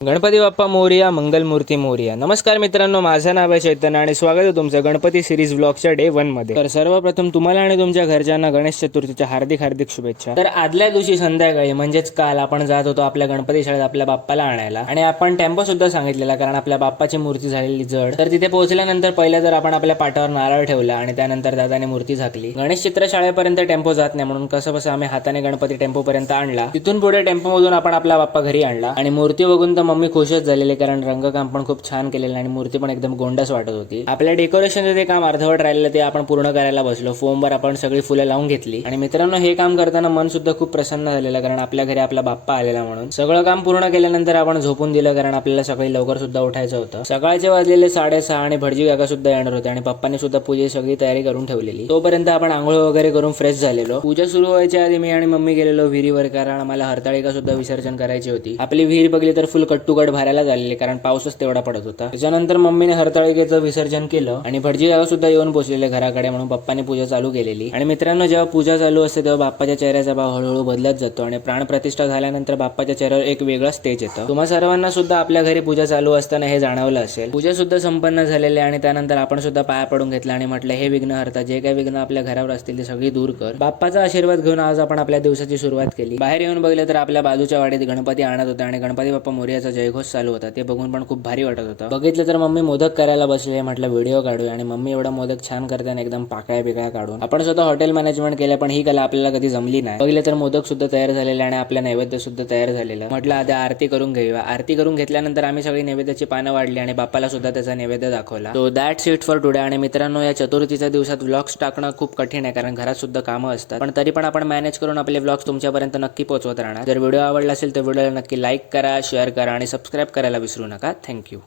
गणपती बाप्पा मोरया, मंगलमूर्ती मोरया. नमस्कार मित्रांनो, माझं नाव आहे चैतन्य आणि स्वागत आहे तुमचं गणपती सिरीज व्लॉगच्या डे 1 मध्ये. तर सर्वप्रथम तुम्हाला आणि तुमच्या घरच्यांना गणेश चतुर्थीच्या हार्दिक हार्दिक शुभेच्छा. तर आदल्या दिवशी संध्याकाळी म्हणजेच काल आपण जात होतो आपल्या गणपती शाळेत आपल्या बाप्पाला आणायला आणि आपण टेम्पो सुद्धा सांगितलेला, कारण आपल्या बाप्पाची मूर्ती झालेली जड. तर तिथे पोहोचल्यानंतर पहिल्या तर आपण आपल्या पाठावर नारळ ठेवला आणि त्यानंतर दादाने मूर्ती झाकली. गणेश चित्र शाळेपर्यंत टेम्पो जात नाही म्हणून कसं आम्ही हाताने गणपती टेम्पो पर्यंत आणला. तिथून पुढे टेम्पो मधून आपण आपला बाप्पा घरी आणला आणि मूर्ती बघून तर मम्मी खुशच झालेली, कारण रंगकाम पण खूप छान केलेलं आणि मूर्ती पण एकदम गोंडस वाटत होती. आपल्या डेकोरेशनचं ते काम अर्धवट राहिलेलं ते आपण पूर्ण करायला बसलो. फोमवर आपण सगळी फुलं लावून घेतली आणि मित्रांनो हे काम करताना मन सुद्धा खूप प्रसन्न झालेलं, कारण आपल्या घरी आपला बाप्पा आलेला म्हणून. सगळं काम पूर्ण केल्यानंतर आपण झोपून दिलं, कारण आपल्याला सकाळी लवकर सुद्धा उठायचं होतं. सकाळचे वाजलेले 6:30 आणि भटजी काका सुद्धा येणार होते आणि पप्पांनी सुद्धा पूजेची सगळी तयारी करून ठेवलेली. तोपर्यंत आपण आंघोळ वगैरे करून फ्रेश झालेलो. पूजा सुरू व्हायच्या आधी मी आणि मम्मी गेलेलो विहिरीवर, कारण आम्हाला हरताळिका सुद्धा विसर्जन करायची होती. आपली विहीर बघली तर फुल कट्टुकट भरायला झालेली, कारण पाऊसच तेवढा पडत होता. त्याच्यानंतर मम्मीने हरताळिकेचं विसर्जन केलं आणि भटजी काका सुद्धा येऊन पोहोचलेले घराकडे, म्हणून पप्पांनी पूजा चालू केलेली. आणि मित्रांनो, जेव्हा पूजा चालू असते तेव्हा बाप्पाच्या चेहऱ्याचा भाव हळूहळू बदलत जातो आणि प्राण प्रतिष्ठा झाल्यानंतर बाप्पाच्या चेहऱ्यावर एक वेगळा स्टेज येतं. तुम्हा सर्वांना सुद्धा आपल्या घरी पूजा चालू असताना हे जाणवलं असेल. पूजा सुद्धा संपन्न झालेली आणि त्यानंतर आपण सुद्धा पाया पडून घेतला आणि म्हटलं, हे विघ्न हरता, जे काही विघ्न आपल्या घरावर असतील ते सगळी दूर कर. बाप्पाचा आशीर्वाद घेऊन आज आपण आपल्या दिवसाची सुरुवात केली. बाहेर येऊन बघितलं तर आपल्या बाजूच्या वाडीत गणपती आणत होता आणि गणपती बाप्पा मोरयाचा जयघोष चालू होता. ते बघून पण खूप भारी वाटत होतं. बघितलं तर मम्मी मोदक करायला बसले. म्हटलं व्हिडिओ काढूया आणि मम्मी एवढा मोदक छान करते आणि एकदम पाकळ्या बिकळ्या काढून. आपण स्वतः हॉटेल मॅनेजमेंट केलं, पण ही कला आपल्याला कधी जमली नाही. बघितलं तर मोदक सुद्धा तयार झालेले आणि आपल्या नैवेद्य सुद्धा तयार झालेलं. म्हटलं आधी आरती करून घेऊया. आरती करून घेतल्यानंतर आम्ही सगळी नैवेद्याची पानं वाढली आणि बाप्पाला सुद्धा त्याचा नैवेद्य दाखवला. So that's it for today. आणि मित्रांनो, या चतुर्थीच्या दिवसात व्लॉग्स टाकणं खूप कठीण आहे, कारण घरात सुद्धा कामं असतात, पण तरी पण आपण मॅनेज करून आपले व्लॉग्स तुमच्यापर्यंत नक्की पोहोचवत राहणार. जर व्हिडिओ आवडला असेल तर व्हिडिओला नक्की लाईक करा, शेअर करा आणि सबस्क्राईब करायला विसरू नका. थँक्यू.